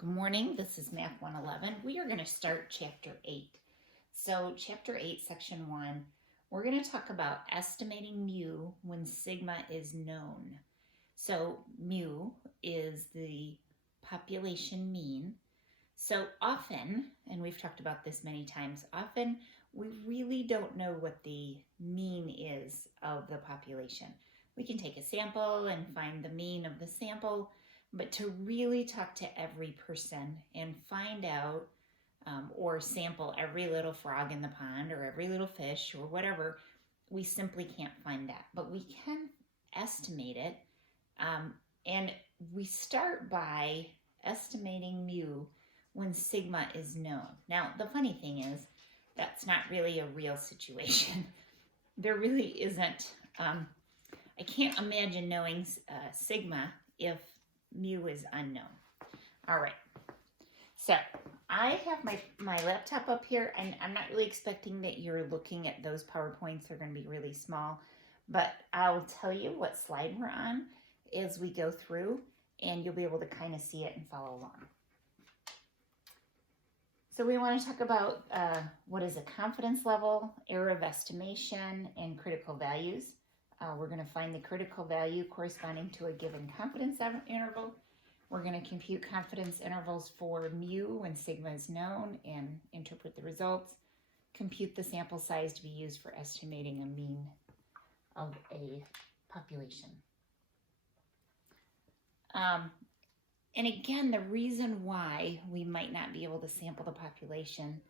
Good morning, this is Math 111. We are going to start Chapter 8. So Chapter 8, Section 1, we're going to talk about estimating mu when sigma is known. So mu is the population mean. So often, and we've talked about this many times, often we really don't know what the mean is of the population. We can take a sample and find the mean of the sample, but to really talk to every person and find out or sample every little frog in the pond or every little fish or whatever, we simply can't find that. But we can estimate it, and we start by estimating mu when sigma is known. Now, the funny thing is, that's not really a real situation. There really isn't. I can't imagine knowing sigma if mu is unknown. All right, so I have my laptop up here, and I'm not really expecting that you're looking at those PowerPoints. They're going to be really small, but I'll tell you what slide we're on as we go through, and you'll be able to kind of see it and follow along. So we want to talk about what is a confidence level, error of estimation, and critical values. We're going to find the critical value corresponding to a given confidence interval. We're going to compute confidence intervals for mu when sigma is known and interpret the results. Compute the sample size to be used for estimating a mean of a population. And again, the reason why we might not be able to sample the population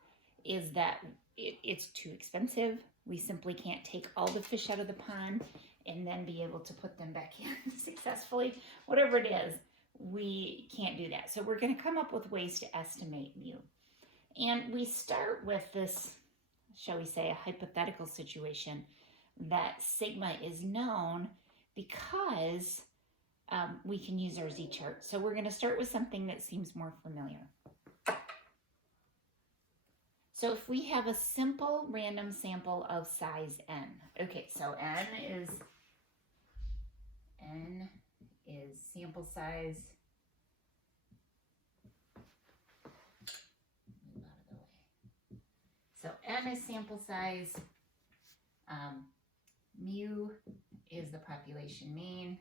is that it's too expensive. We simply can't take all the fish out of the pond and then be able to put them back in successfully. Whatever it is, we can't do that. So we're going to come up with ways to estimate mu. And we start with this, shall we say, a hypothetical situation that sigma is known because we can use our z-chart. So we're going to start with something that seems more familiar. So if we have a simple random sample of size n, okay, so n is sample size. Move out of the way. So n is sample size. Mu is the population mean,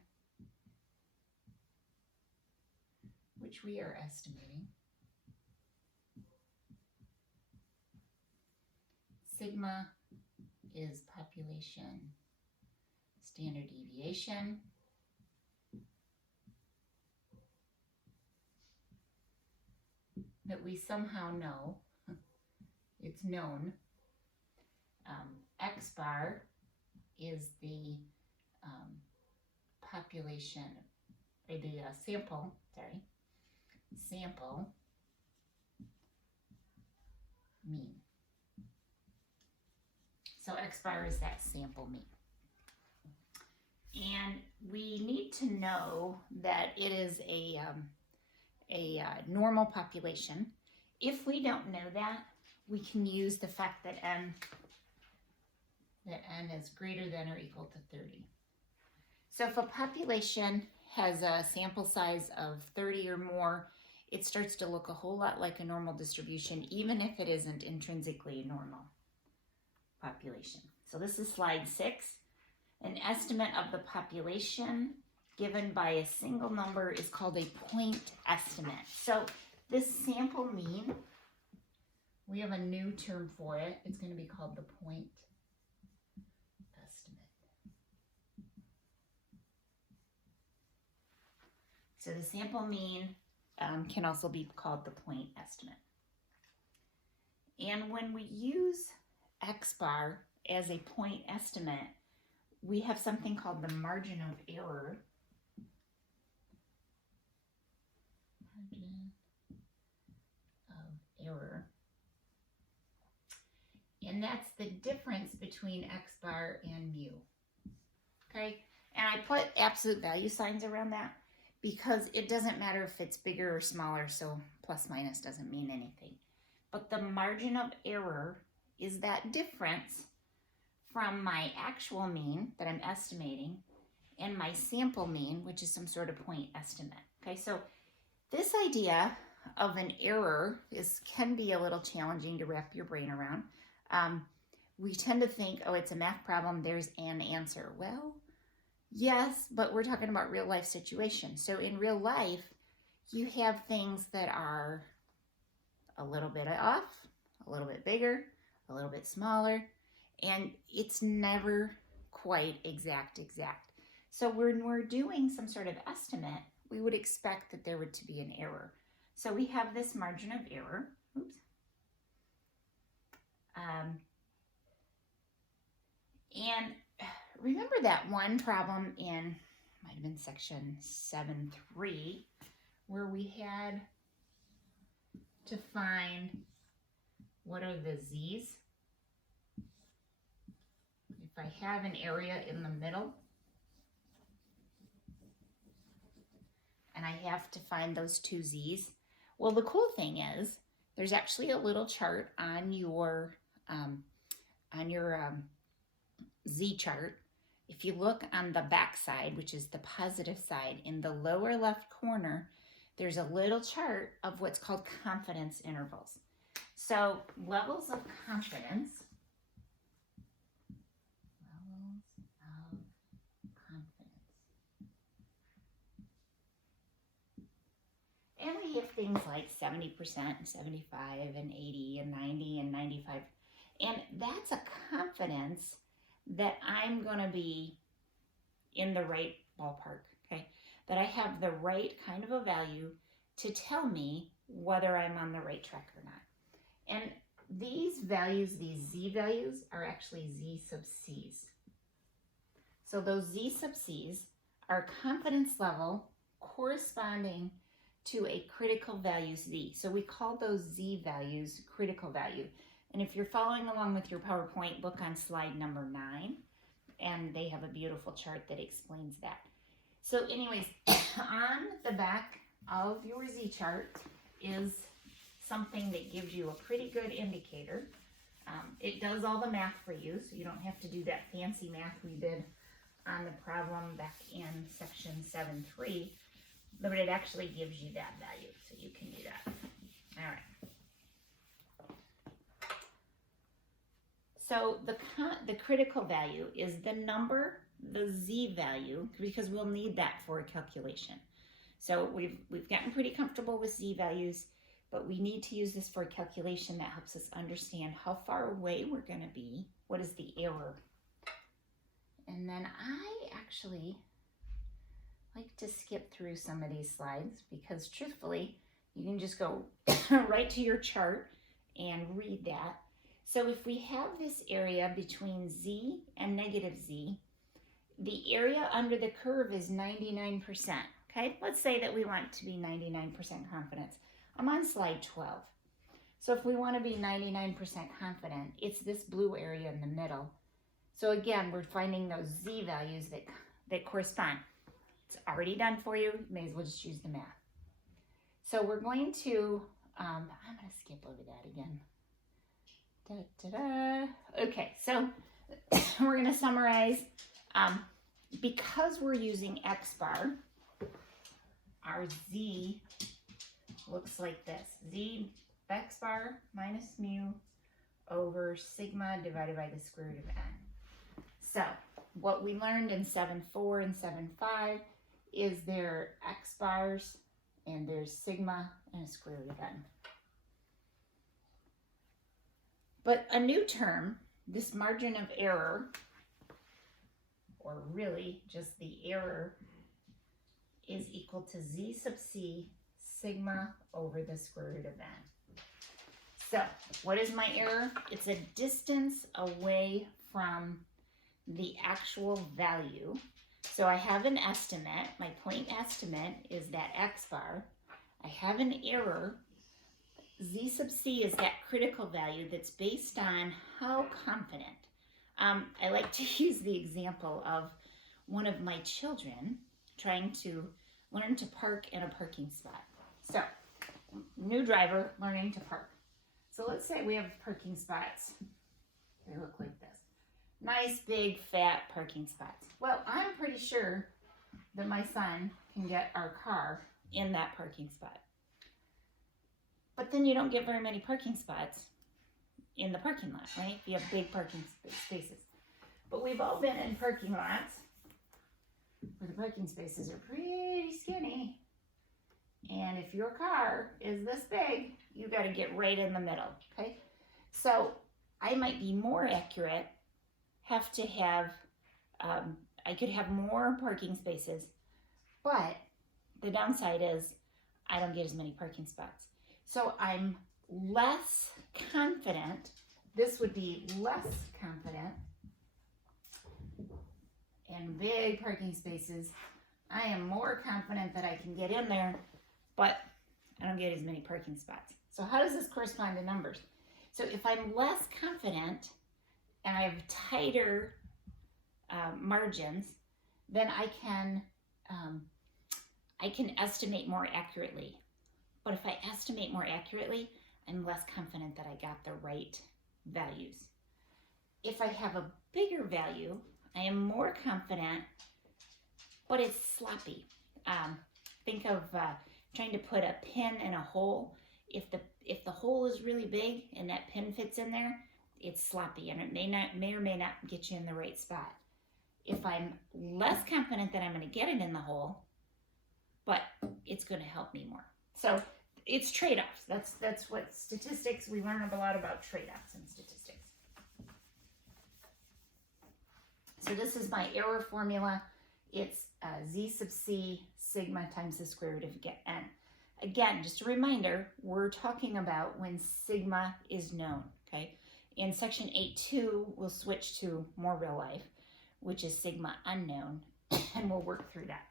which we are estimating. Sigma is population standard deviation. That we somehow know, it's known. X bar is the population, or the sample mean. So X bar is that sample mean. And we need to know that it is a normal population. If we don't know that, we can use the fact that n is greater than or equal to 30. So if a population has a sample size of 30 or more, it starts to look a whole lot like a normal distribution, even if it isn't intrinsically a normal population. So this is slide 6. An estimate of the population given by a single number is called a point estimate. So this sample mean, we have a new term for it. It's going to be called the point estimate. So the sample mean can also be called the point estimate. And when we use X bar as a point estimate, we have something called the margin of error. And that's the difference between X bar and mu. Okay, and I put absolute value signs around that because it doesn't matter if it's bigger or smaller, so plus minus doesn't mean anything. But the margin of error is that difference from my actual mean that I'm estimating and my sample mean, which is some sort of point estimate. Okay, so this idea of an error can be a little challenging to wrap your brain around. We tend to think, oh, it's a math problem, there's an answer. Well, yes, but we're talking about real life situations. So in real life, you have things that are a little bit off, a little bit bigger, a little bit smaller, and it's never quite exact. So when we're doing some sort of estimate, we would expect that there would to be an error. So we have this margin of error. Oops. And remember that one problem in, might have been section 7.3, where we had to find what are the z's? If I have an area in the middle, and I have to find those two z's. Well, the cool thing is there's actually a little chart on your Z chart. If you look on the back side, which is the positive side, in the lower left corner, there's a little chart of what's called confidence intervals. So levels of confidence, and we have things like 70% and 75 and 80 and 90 and 95. And that's a confidence that I'm going to be in the right ballpark, okay? That I have the right kind of a value to tell me whether I'm on the right track or not. And these values, these Z values, are actually Z sub C's. So those Z sub C's are confidence level corresponding to a critical value Z. So we call those Z values critical value. And if you're following along with your PowerPoint, look on slide number 9, and they have a beautiful chart that explains that. So anyways, on the back of your Z chart is something that gives you a pretty good indicator. It does all the math for you, so you don't have to do that fancy math we did on the problem back in section 7.3, but it actually gives you that value, so you can do that. All right. So the critical value is the number, the Z value, because we'll need that for a calculation. So we've gotten pretty comfortable with Z values, but we need to use this for a calculation that helps us understand how far away we're going to be. What is the error? And then I actually like to skip through some of these slides because truthfully, you can just go right to your chart and read that. So if we have this area between Z and negative Z, the area under the curve is 99%, okay? Let's say that we want to be 99% confidence. I'm on slide 12. So if we want to be 99% confident, it's this blue area in the middle. So again, we're finding those Z values that correspond. It's already done for you. You may as well just use the math. So we're going to, I'm going to skip over that again. Okay, so we're going to summarize. Because we're using X bar, our Z looks like this. Z X bar minus mu over sigma divided by the square root of n. So what we learned in 7.4 and 7.5 is there X bars and there's sigma and a square root of n. But a new term, this margin of error, or really just the error, is equal to Z sub C sigma over the square root of n. So what is my error? It's a distance away from the actual value. So I have an estimate. My point estimate is that X bar. I have an error. Z sub C is that critical value that's based on how confident. I like to use the example of one of my children trying to learn to park in a parking spot. So, new driver learning to park. So let's say we have parking spots. They look like this. Nice, big, fat parking spots. Well, I'm pretty sure that my son can get our car in that parking spot. but then you don't get very many parking spots in the parking lot, right? If you have big parking spaces. But we've all been in parking lots where the parking spaces are pretty skinny. And if your car is this big, you got to get right in the middle, okay? So I might be more accurate, have to have, I could have more parking spaces, but the downside is I don't get as many parking spots. So I'm less confident, this would be less confident, in big parking spaces. I am more confident that I can get in there, but I don't get as many parking spots. So how does this correspond to numbers? So if I'm less confident and I have tighter margins, then I can estimate more accurately. But if I estimate more accurately, I'm less confident that I got the right values. If I have a bigger value, I am more confident, but it's sloppy. Think of trying to put a pin in a hole. If the hole is really big and that pin fits in there, it's sloppy and it may or may not get you in the right spot. If I'm less confident that I'm going to get it in the hole, but it's going to help me more. So it's trade-offs. That's what statistics, we learn a lot about trade-offs in statistics. So this is my error formula. It's z sub c sigma times the square root of n. Again, just a reminder, we're talking about when sigma is known, okay? In section 8.2, we'll switch to more real life, which is sigma unknown, and we'll work through that.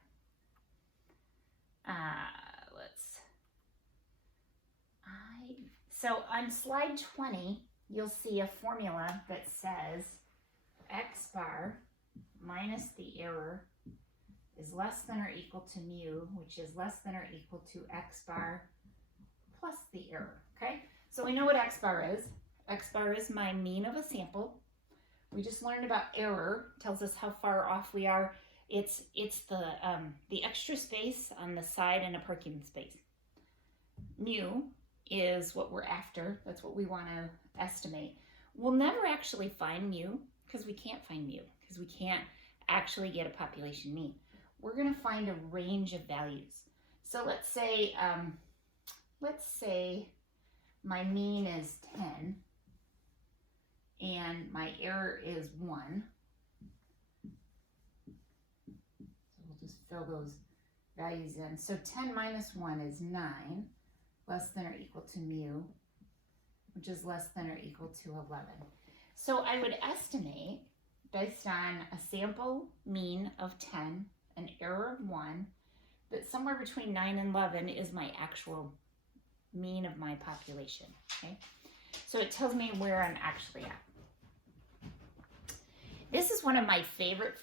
So on slide 20, you'll see a formula that says x bar minus the error is less than or equal to mu, which is less than or equal to x bar plus the error, okay? So we know what x bar is. X bar is my mean of a sample. We just learned about error, tells us how far off we are. It's the extra space on the side in a parking space. Mu is what we're after. That's what we want to estimate. We'll never actually find mu because we can't find mu because we can't actually get a population mean. We're going to find a range of values. So let's say my mean is 10 and my error is 1. So we'll just fill those values in. So 10 minus 1 is 9, less than or equal to mu, which is less than or equal to 11. So I would estimate, based on a sample mean of 10, an error of 1, that somewhere between 9 and 11 is my actual mean of my population, okay? So it tells me where I'm actually at. This is one of my favorite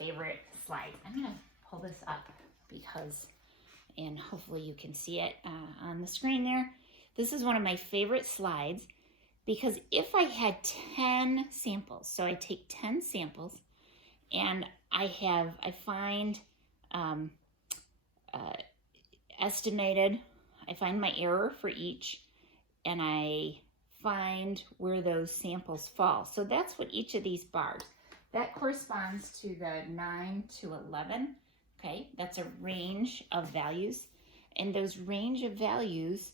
slides. I'm going to pull this up because, and hopefully you can see it on the screen there. This is one of my favorite slides because if I had 10 samples, so I take 10 samples and I find estimated, I find my error for each, and I find where those samples fall. So that's what each of these bars, that corresponds to the 9 to 11, okay? That's a range of values, and those range of values,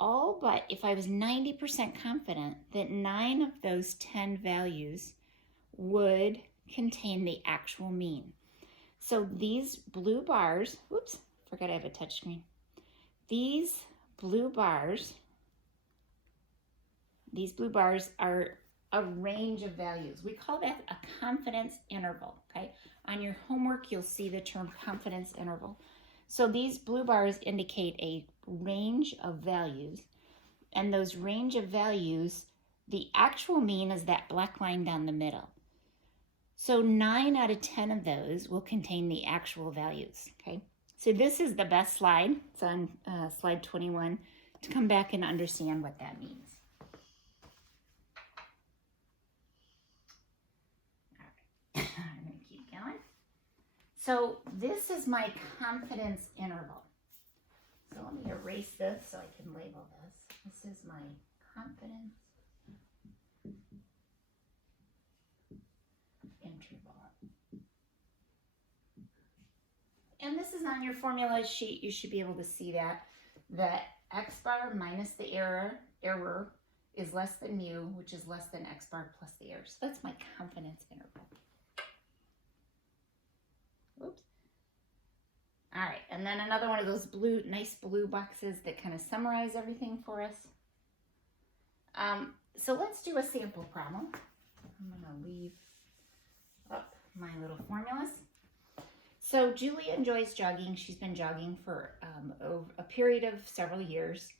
all but if I was 90% confident that 9 of those 10 values would contain the actual mean. So these blue bars, whoops, forgot I have a touch screen. These blue bars are a range of values. We call that a confidence interval, okay? On your homework, you'll see the term confidence interval. So these blue bars indicate a range of values, and those range of values, the actual mean is that black line down the middle. So 9 out of 10 of those will contain the actual values, okay? So this is the best slide. It's on slide 21 to come back and understand what that means. All right, I'm going to keep going. So this is my confidence interval. So let me erase this so I can label this. This is my confidence interval. And this is on your formula sheet. You should be able to see that x bar minus the error is less than mu, which is less than x bar plus the error. So that's my confidence interval. Oops. All right, and then another one of those nice blue boxes that kind of summarize everything for us. So let's do a sample problem. I'm gonna leave up my little formulas. So Julie enjoys jogging. She's been jogging for over a period of several years,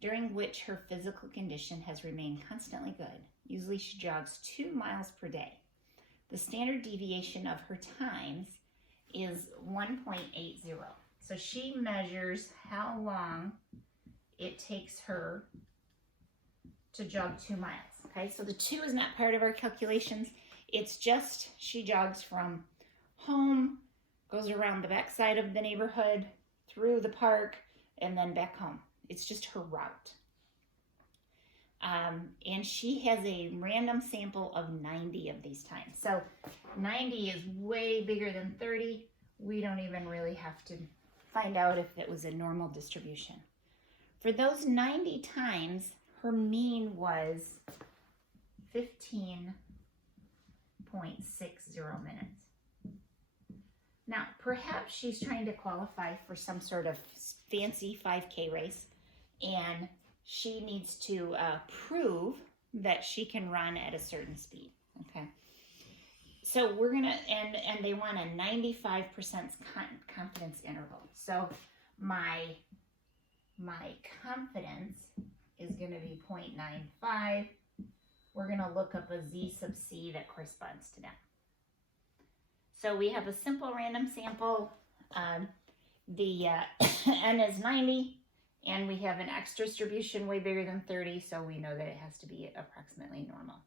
during which her physical condition has remained constantly good. Usually she jogs 2 miles per day. The standard deviation of her times is 1.80. So she measures how long it takes her to jog 2 miles. Okay, so the 2 is not part of our calculations. It's just she jogs from home, goes around the back side of the neighborhood, through the park, and then back home. It's just her route. And she has a random sample of 90 of these times. So 90 is way bigger than 30. We don't even really have to find out if it was a normal distribution. For those 90 times, her mean was 15.60 minutes. Now, perhaps she's trying to qualify for some sort of fancy 5K race, and she needs to prove that she can run at a certain speed, okay? So we're gonna, and they want a 95% confidence interval. So my confidence is gonna be 0.95. We're gonna look up a z sub c that corresponds to that. So we have a simple random sample. The n is 90, and we have an x distribution way bigger than 30, so we know that it has to be approximately normal.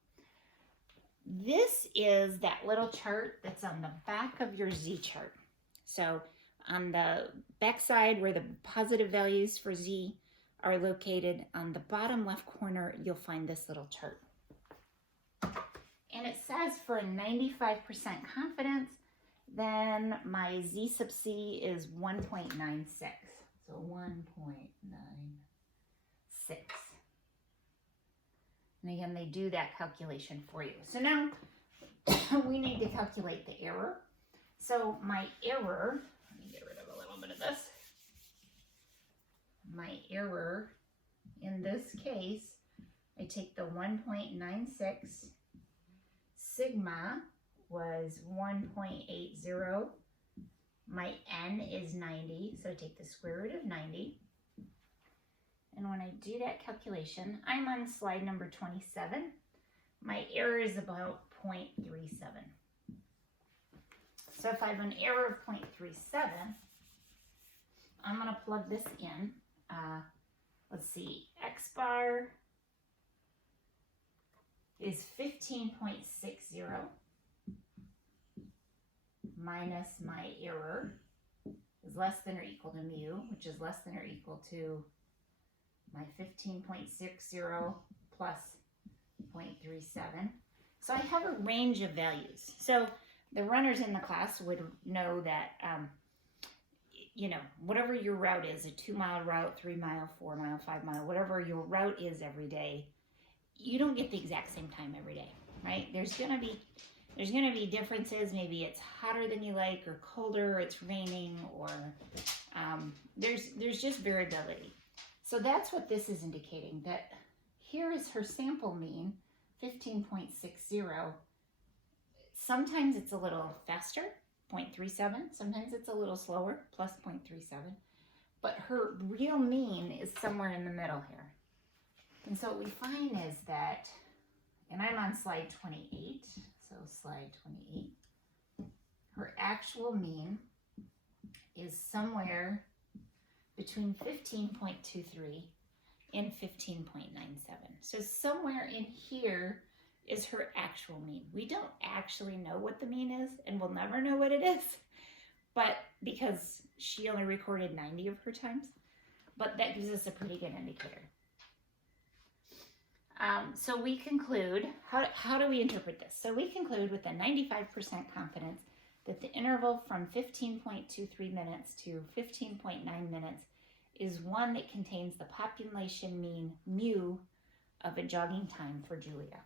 This is that little chart that's on the back of your z chart. So on the back side where the positive values for z are located, on the bottom left corner, you'll find this little chart. And it says for a 95% confidence, then my z sub c is 1.96. So 1.96. And again, they do that calculation for you. So now we need to calculate the error. So my error, let me get rid of a little bit of this. My error in this case, I take the 1.96, sigma was 1.80. My n is 90, so I take the square root of 90. And when I do that calculation, I'm on slide number 27. My error is about 0.37. So if I have an error of 0.37, I'm going to plug this in. Let's see, x bar is 15.60 minus my error is less than or equal to mu, which is less than or equal to my 15.60 plus 0.37. So I have a range of values. So the runners in the class would know that, you know, whatever your route is, a 2-mile route, 3-mile, 4-mile, 5-mile, whatever your route is every day, you don't get the exact same time every day, right? There's gonna be differences. Maybe it's hotter than you like, or colder, or it's raining, or there's just variability. So that's what this is indicating, that here is her sample mean, 15.60. Sometimes it's a little faster, 0.37. Sometimes it's a little slower, plus 0.37. But her real mean is somewhere in the middle here. And so what we find is that, and I'm on slide 28, so slide 28, her actual mean is somewhere between 15.23 and 15.97. So somewhere in here is her actual mean. We don't actually know what the mean is, and we'll never know what it is, but because she only recorded 90 of her times. but that gives us a pretty good indicator. So we conclude, how do we interpret this? So we conclude with a 95% confidence that the interval from 15.23 minutes to 15.9 minutes is one that contains the population mean mu of a jogging time for Julia.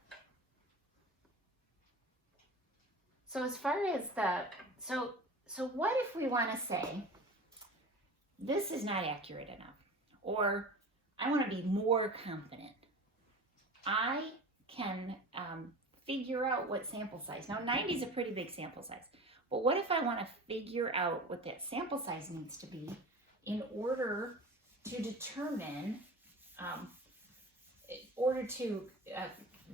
So as far as so what if we want to say, this is not accurate enough, or I want to be more confident. I can figure out what sample size. Now 90 is a pretty big sample size, but what if I want to figure out what that sample size needs to be in order to determine,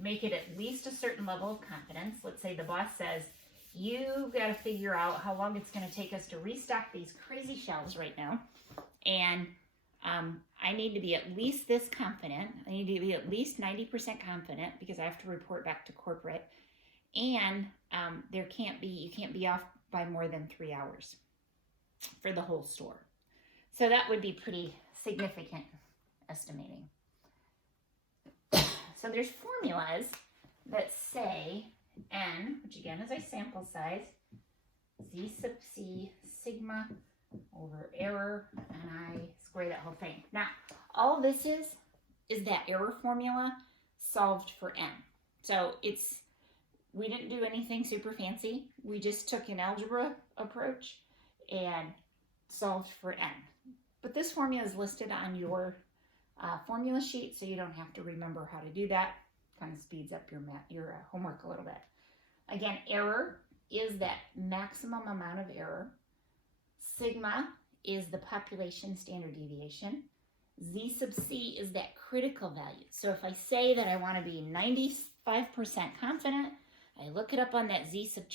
make it at least a certain level of confidence. Let's say the boss says, you've got to figure out how long it's going to take us to restock these crazy shelves right now. And I need to be at least this confident. I need to be at least 90% confident because I have to report back to corporate. And you can't be off by more than 3 hours for the whole store. So that would be pretty significant estimating. So there's formulas that say N, which again is a sample size, Z sub C sigma over error, and I square that whole thing. Now, all this is that error formula solved for N. So we didn't do anything super fancy. We just took an algebra approach and solved for N. But this formula is listed on your formula sheet, so you don't have to remember how to do that. Kind of speeds up your homework a little bit. Again, error is that maximum amount of error. Sigma is the population standard deviation. Z sub C is that critical value. So if I say that I want to be 95% confident, I look it up on that Z sub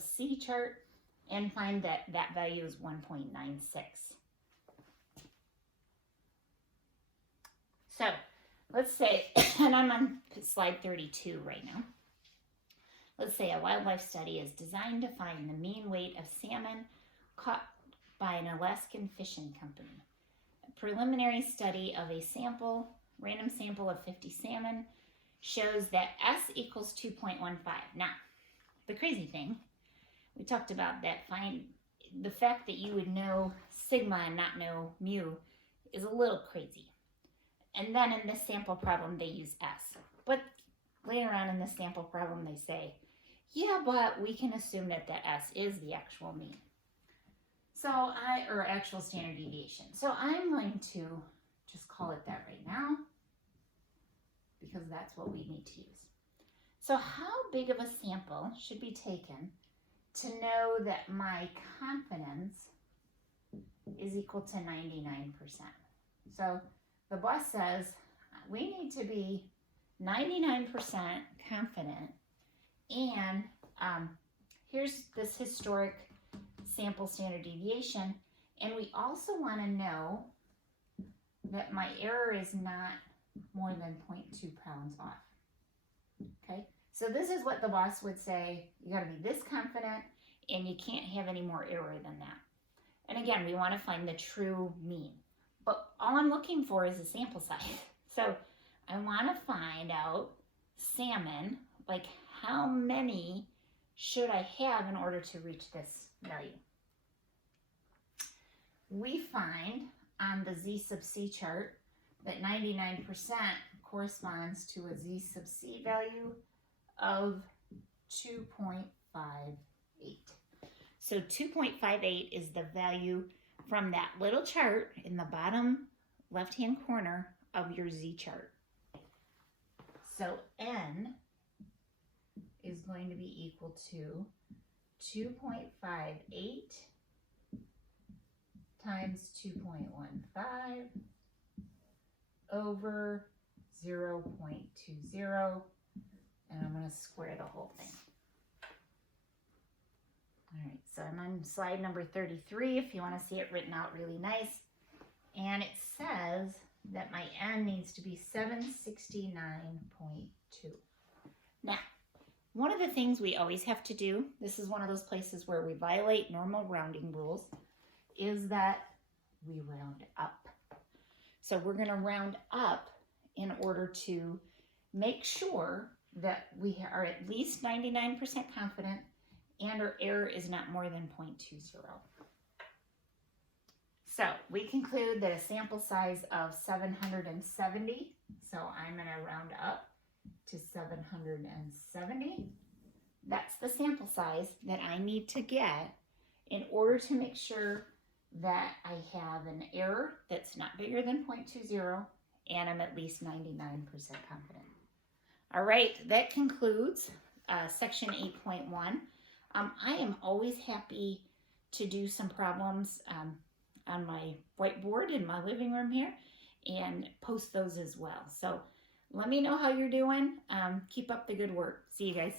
C chart and find that that value is 1.96. So let's say, and I'm on slide 32 right now. Let's say a wildlife study is designed to find the mean weight of salmon caught by an Alaskan fishing company. A preliminary study of a random sample of 50 salmon shows that S equals 2.15. Now, the crazy thing, we talked about that the fact that you would know sigma and not know mu is a little crazy. And then in this sample problem, they use S. But later on in this sample problem, they say, yeah, but we can assume that that S is the actual mean. Or actual standard deviation. So I'm going to just call it that right now because that's what we need to use. So how big of a sample should be taken to know that my confidence is equal to 99%? So the boss says we need to be 99% confident, and here's this historic sample standard deviation, and we also want to know that my error is not more than 0.2 pounds off. Okay, so this is what the boss would say, you got to be this confident and you can't have any more error than that. And again, we want to find the true mean, but all I'm looking for is a sample size. So I want to find out salmon, like how many should I have in order to reach this value? We find on the Z sub C chart that 99% corresponds to a Z sub C value of 2.58. So 2.58 is the value from that little chart in the bottom left-hand corner of your Z chart. So N is going to be equal to 2.58 times 2.15 over 0.20, and I'm going to square the whole thing. All right, so I'm on slide number 33 if you want to see it written out really nice. And it says that my N needs to be 769.2. Now, one of the things we always have to do, this is one of those places where we violate normal rounding rules, is that we round up. So we're going to round up in order to make sure that we are at least 99% confident and our error is not more than 0.20. So we conclude that a sample size of 770, so I'm going to round up to 770. That's the sample size that I need to get in order to make sure that I have an error that's not bigger than 0.20 and I'm at least 99% confident. All right, that concludes section 8.1. I am always happy to do some problems on my whiteboard in my living room here and post those as well. So let me know how you're doing. Keep up the good work. See you guys.